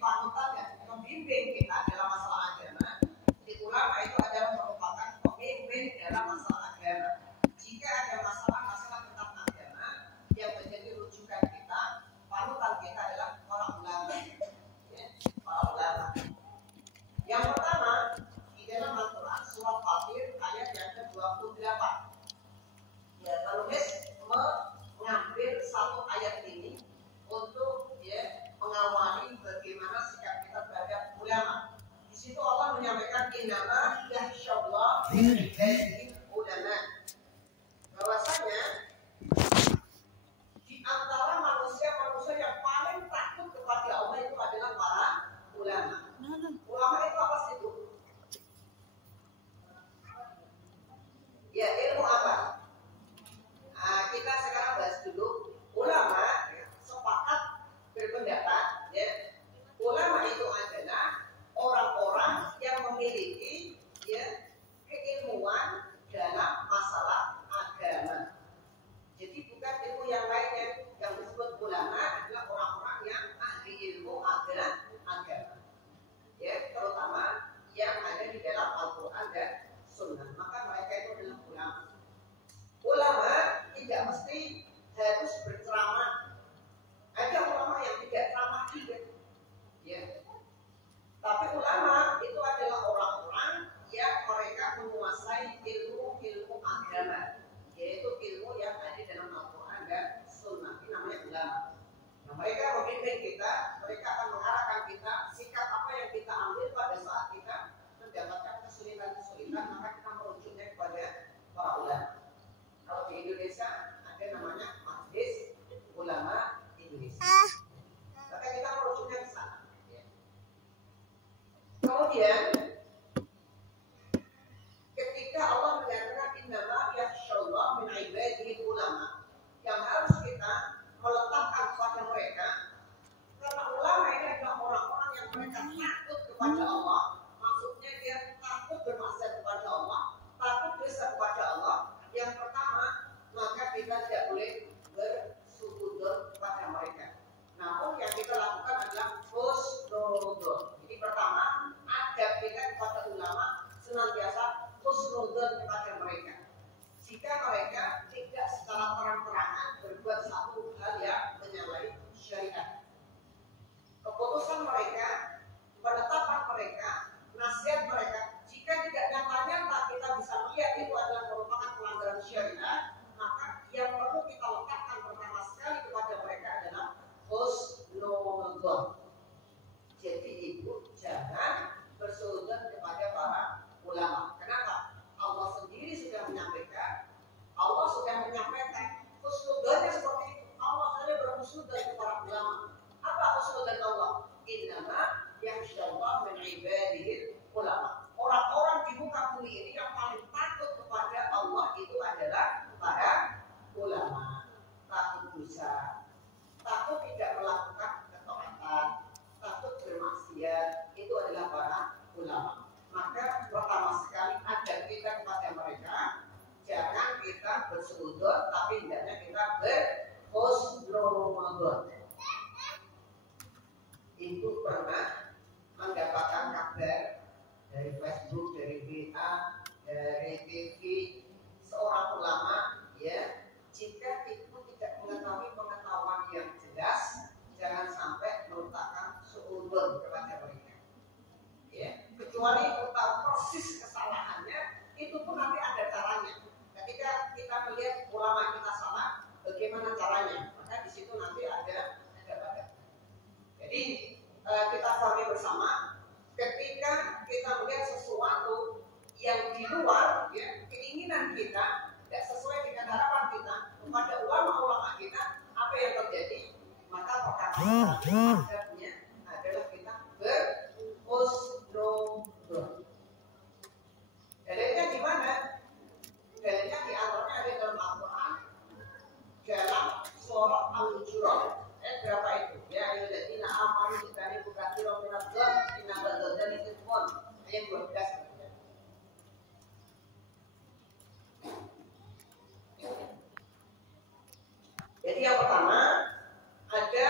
panutan yang membimbing kita dalam masalah agama. Jadi ulama itu adalah merupakan pemimpin dalam masalah agama. Jika ada masalah-masalah tentang agama yang menjadi rujukan kita, panutan kita adalah para ulama. Ya, para ulama. Yang pertama di dalam Al-Quran surat Fatir ayat yang ke-28. Ya, penulis mengambil satu ayat ini untuk mengawali bagaimana sikap kita terhadap ulama. Di situ Allah menyampaikan innama yakhshallah min ibadihi ulama. Bahwasanya di antara manusia yang paling takut kepada Allah itu adalah para ulama. Ulama itu apa sih itu? Ya, ilmu apa? Nah, kita sekarang bahas dulu. Ulama sepakat berpendapat, ya, ulama itu adalah orang-orang yang memiliki keilmuan dalam masalah agama. Jadi bukan ilmu yang lainnya. Yang disebut ulama adalah orang-orang yang ahli ilmu agama. Ya, terutama yang ada di dalam Al-Quran dan Sunnah. Maka mereka itu adalah ulama. Ulama tidak mesti harus berceramah. Ada ulama yang tidak ceramah juga. Ya. Tapi ulama itu adalah orang-orang yang mereka menguasai ilmu-ilmu agama, yaitu ilmu yang ada dalam Al-Quran dan Sunnah. Ini namanya ulama. Nah, mereka memimpin kita, mereka akan mengarahkan kita sikap apa yang kita ambil pada saat kita mendapatkan kesulitan-kesulitan, maka kita merujuknya kepada para ulama. Kalau di Indonesia ada namanya Majelis Ulama Indonesia. Maka kita merujuknya ke sana. Kemudian ketika Allah menyatakan innama yakhshallah min ibadihi ulama, yang harus kita meletakkan kepada mereka, karena ulama ini adalah orang-orang yang mereka takut kepada Allah. Maksudnya dia takut bermaksiat kepada Allah, takut dosa kepada Allah. Yang pertama, maka kita tidak boleh bersujud kepada mereka. Namun yang kita lakukan adalah husnudzon. Jadi pertama, adab kita kepada ulama senantiasa husnudzon kepada mereka. Jika mereka tidak secara terang-terangan berbuat satu hal yang menyalahi syariat, keputusan mereka, penetapan mereka, nasihat mereka, jika tidak nyata-nyata kita bisa melihat itu adalah merupakan pelanggaran syariat, maka yang perlu kita letakkan pertama sekali kepada mereka adalah husnudzon. Jadi ibu jangan bersujud kepada para ulama. Kenapa? Allah sendiri sudah menyampaikan. Allah sudah menyampaikan husnudzonnya seperti itu. Allah saja berhusnudzon kepada ulama. Apa husnudzon Allah? Innama yakhshallah min ibadihi ulama. Orang-orang di muka bumi ini yang paling takut kepada Allah itu adalah para ulama. Takut dosa, takut tidak melakukan ketaatan, takut bermaksiat, itu adalah para ulama. Maka pertama sekali adab kita kepada mereka, jangan kita bersujud, tapi hendaknya kita berhusnudzon. Ibu pernah mendapatkan kabar dari Facebook, dari WA, dari TV, seorang ulama, ya, jika ibu tidak mengetahui pengetahuan yang jelas, jangan sampai meletakkan suudzon kepada mereka. Ya, kecuali ibu tahu persis kesalahannya, itu pun nanti ada caranya. Ketika kita melihat ulama kita salah, bagaimana caranya? Maka di situ nanti ada badan. Jadi kita fahami bersama, ketika kita melihat sesuatu yang di luar keinginan kita, tidak sesuai dengan harapan kita kepada ulama-ulama kita, apa yang terjadi? Maka perkataan adabnya adalah kita berhusnudzon. Dalilnya di mana? Dalilnya di antaranya ada dalam Al-Quran, dalam surah Al-Hujurat. Berapa itu? Ya ayyuhalladzina amanu ijtanibu katsiran minadh-dhann inna ba'dadh-dhanni itsmun. Ayat 12. Jadi yang pertama ada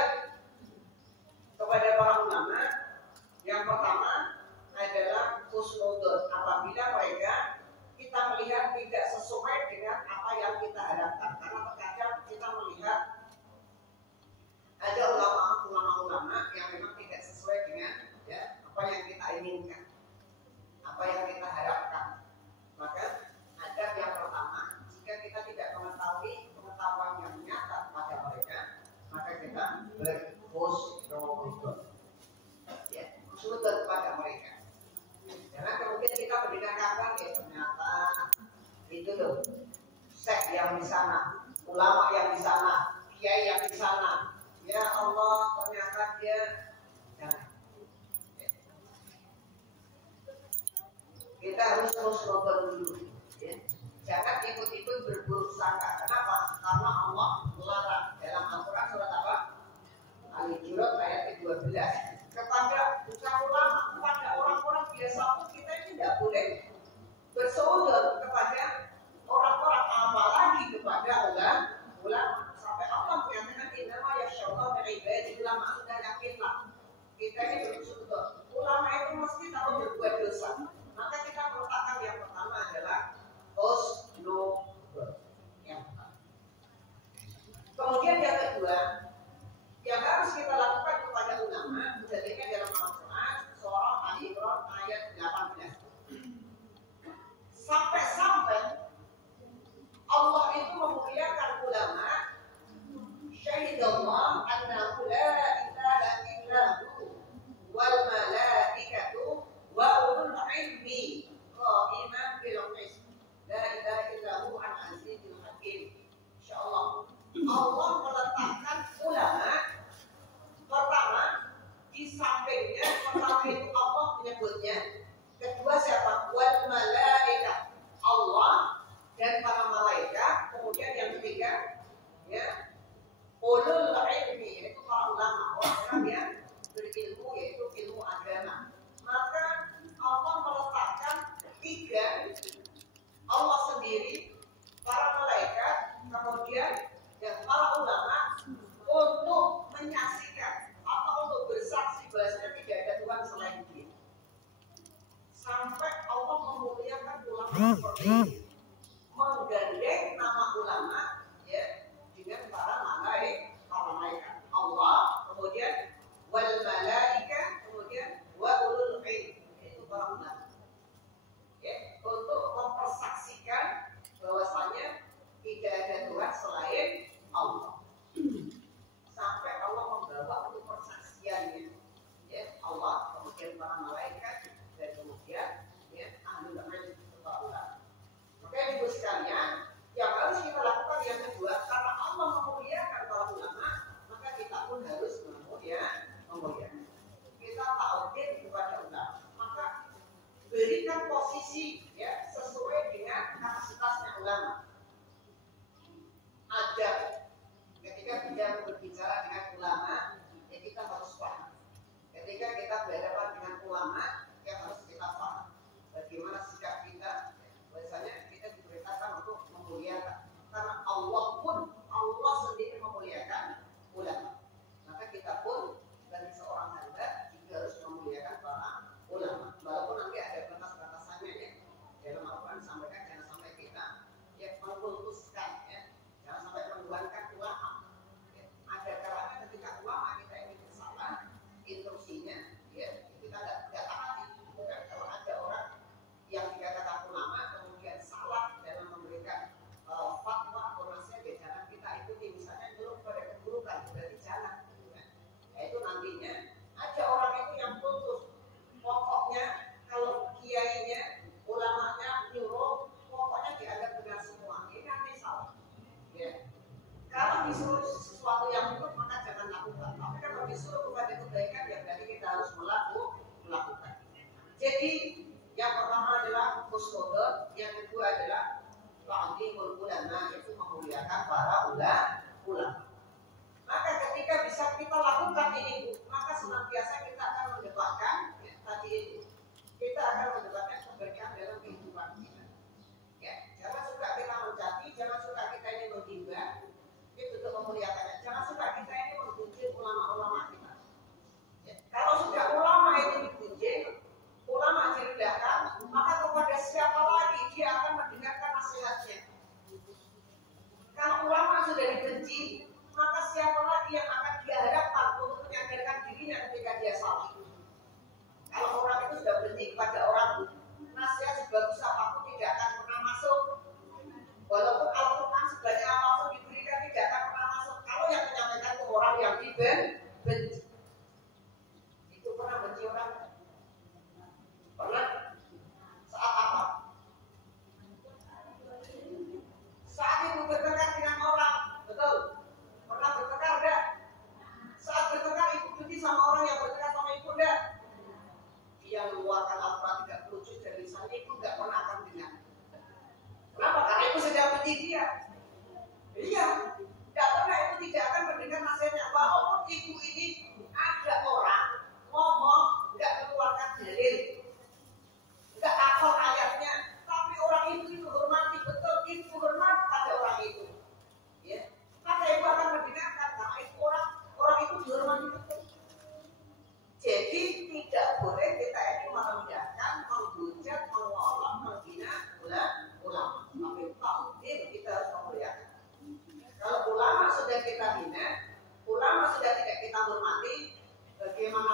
kita harus terus ngobrol dulu. Ya. Jangan ikut-ikut berburuk sangka. Kenapa? Karena Allah melarang dalam Al-Quran surat apa? Al-Hujurat ayat ke-12. Kepada ulama, kepada orang-orang biasa pun kita ini tidak boleh bersaudara kepada orang-orang, apalagi kepada ulama. Sampai Allah menyatakan innama yasyallahu min ibadihi ulama. Sudah yakinlah kita ini bersaudara. Ulama itu mesti tahu berbuat dosa. Maka kita meletakkan yang pertama adalah husnul. Ya.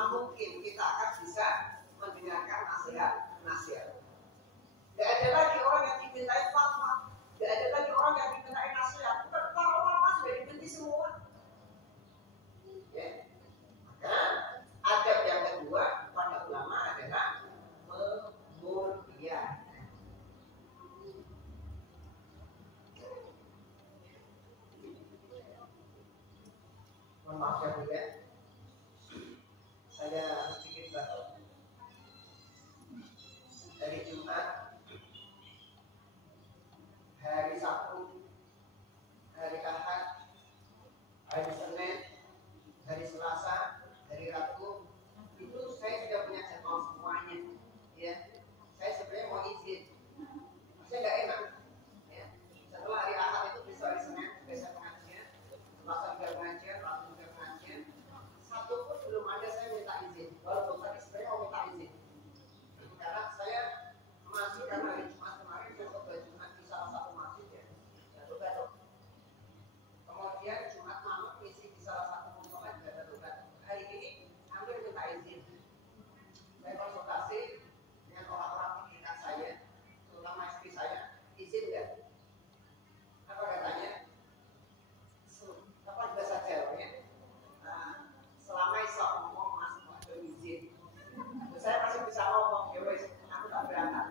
mana mungkin kita akan bisa mendengarkan nasihat. Tidak ada lagi orang yang dimintai fatwa, tidak ada lagi orang yang dimintai nasihat. Para ulama sudah dibenci semua. Ya. Maka adab yang kedua pada ulama adalah memuliakan. Maaf ya Bu ya, saya sedikit batuk. Dari Jumat, hari Sabtu, hari Ahad, hari Senin, hari Selasa, hari Rabu, itu saya sudah punya jadwal semuanya. Ya, saya sebenarnya mau izin, saya nggak enak. Ya, setelah hari Ahad itu besok hari Senin, besok pengajian, Selasa juga pengajian, Rabu juga pengajian. Sabtu pun belum ada saya minta izin. Walaupun tadi sebenarnya mau minta izin, karena saya masih karena hari Jumat kemarin saya coba Jumat di salah satu masjid ya, batuk-batuk. Kemudian Jumat malam misi di salah satu musola juga batuk-batuk. Hari ini hampir minta izin. Saya konsultasi dengan orang-orang terdekat saya, terutama istri saya, izin nggak? Apa katanya? Apa juga saja ya? Selama iso ngomong masih ada izin. Saya masih bisa ngomong, ya wes, aku tak berangkat.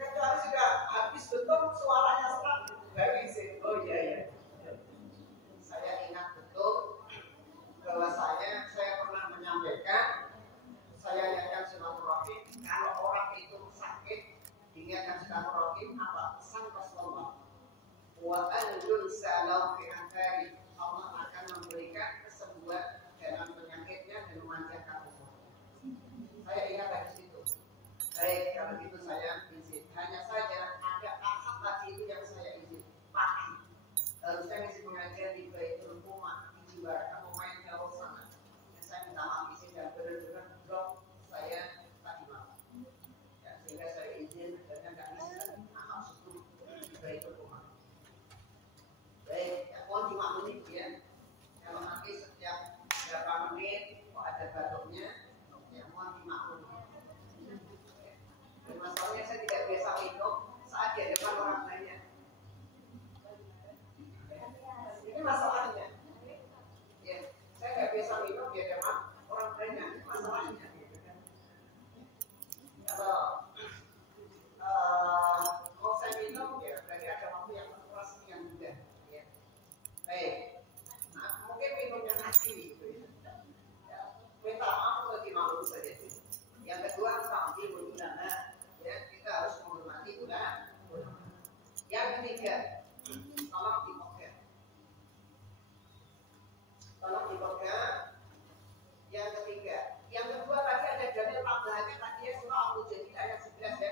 Kecuali sudah habis betul suaranya serak, baru izin. Oh iya ya. Saya ingat betul bahwa saya pernah menyampaikan, saya ingatkan silaturahim. Kalau orang itu sakit, diingatkan silaturahim apa? Pesan Rasulullah. Wa anjul salam fi akhari. Allah akan memberikan kesembuhan dalam penyakitnya dan memanjangkan umur. Saya ingat dari situ. Baik, kalau gitu saya izin. Hanya saja ada ahad tadi itu yang saya izin. Pagi. Harusnya ngisi pengajian di Baitul Umah di Jimbaran atau main jauh sana. Saya minta maaf izin dan benar-benar drop saya tadi malam. Ya, sehingga saya izin dan nggak bisa ahad subuh di Baitul Umah. Baik, ya, mohon dimaklumi ya. Kalau nanti setiap berapa menit kok ada batuknya, ya mohon dimaklumi. Dan masalahnya saya tidak biasa minum saat di hadapan orang lainnya. Ini masalahnya. Ya, saya tidak biasa minum di hadapan orang lainnya. Ini masalahnya. Kalau mau saya minum ya berarti ada waktu yang keras yang mudah. Ya. Baik. Nah, mungkin minumnya nasi gitu ya. Minta maaf kalau dimaklum saja. Yang kedua ta'zimul ulama. Ya, kita harus menghormati ulama. Yang ketiga, tolong dipegang. Tolong dipegang. Yang ketiga, yang kedua tadi ada dalil tambahannya tadi ya surah Al-Mujadilah ayat 11 ya.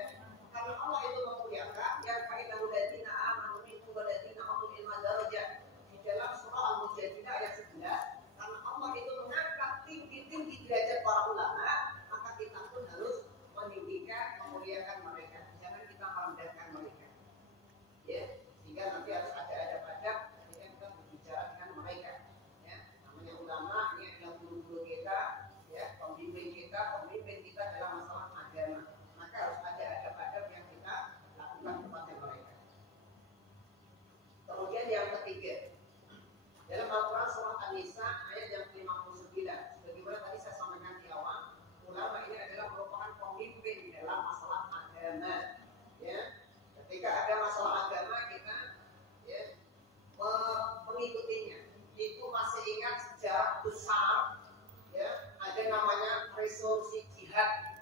Karena Allah itu memuliakan yang fa'idahu ladina amanu minkum waladina utul ilma darajat. Di dalam surah Al-Mujadilah ayat 11, karena Allah itu mengangkat tinggi-tinggi derajat para ulama, maka kita pun harus meninggikan, memuliakan mereka. Jangan kita merendahkan mereka. Ya, sehingga nanti harus ada adab-adab ketika kita berbicara dengan mereka. Ya, namanya ulama ini adalah guru-guru kita, ya, pembimbing kita dalam masalah agama. Maka harus ada adab-adab yang kita lakukan kepada mereka. Kemudian yang ketiga, dalam Al-Quran surah An-Nisa ayat yang 59, sebagaimana tadi saya sampaikan di awal, ulama ini adalah merupakan pemimpin dalam masalah agama. Ya, ketika ada masalah agama kita ya mengikutinya. Itu masih ingat sejarah besar, ya, ada namanya resolusi jihad.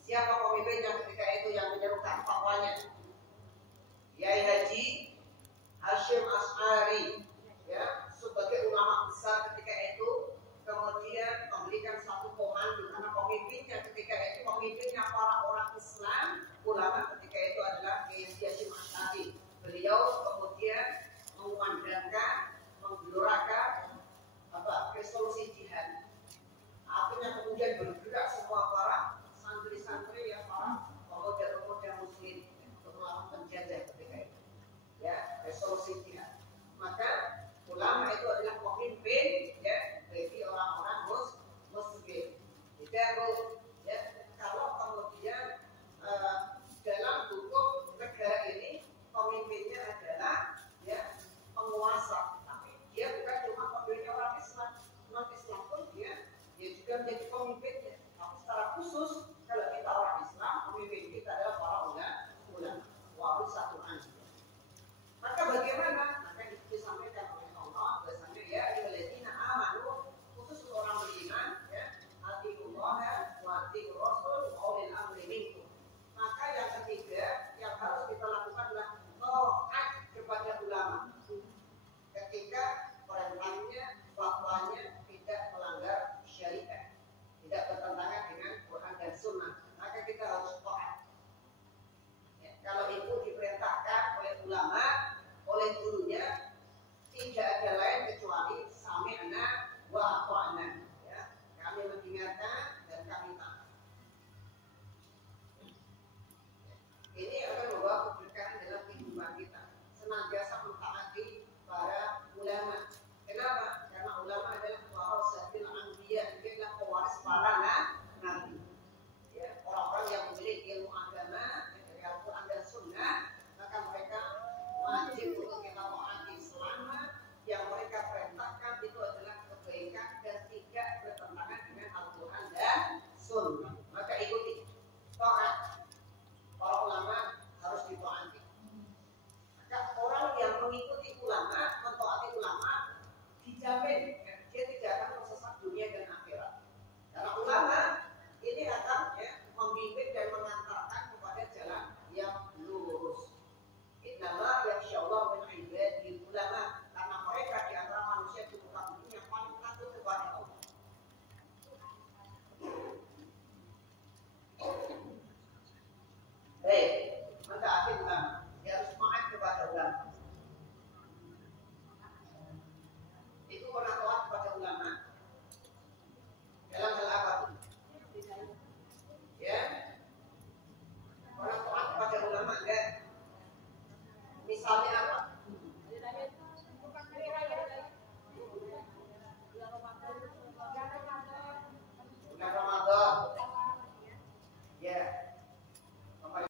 Siapa pemimpinnya ketika itu yang menyerukan fatwanya? Yai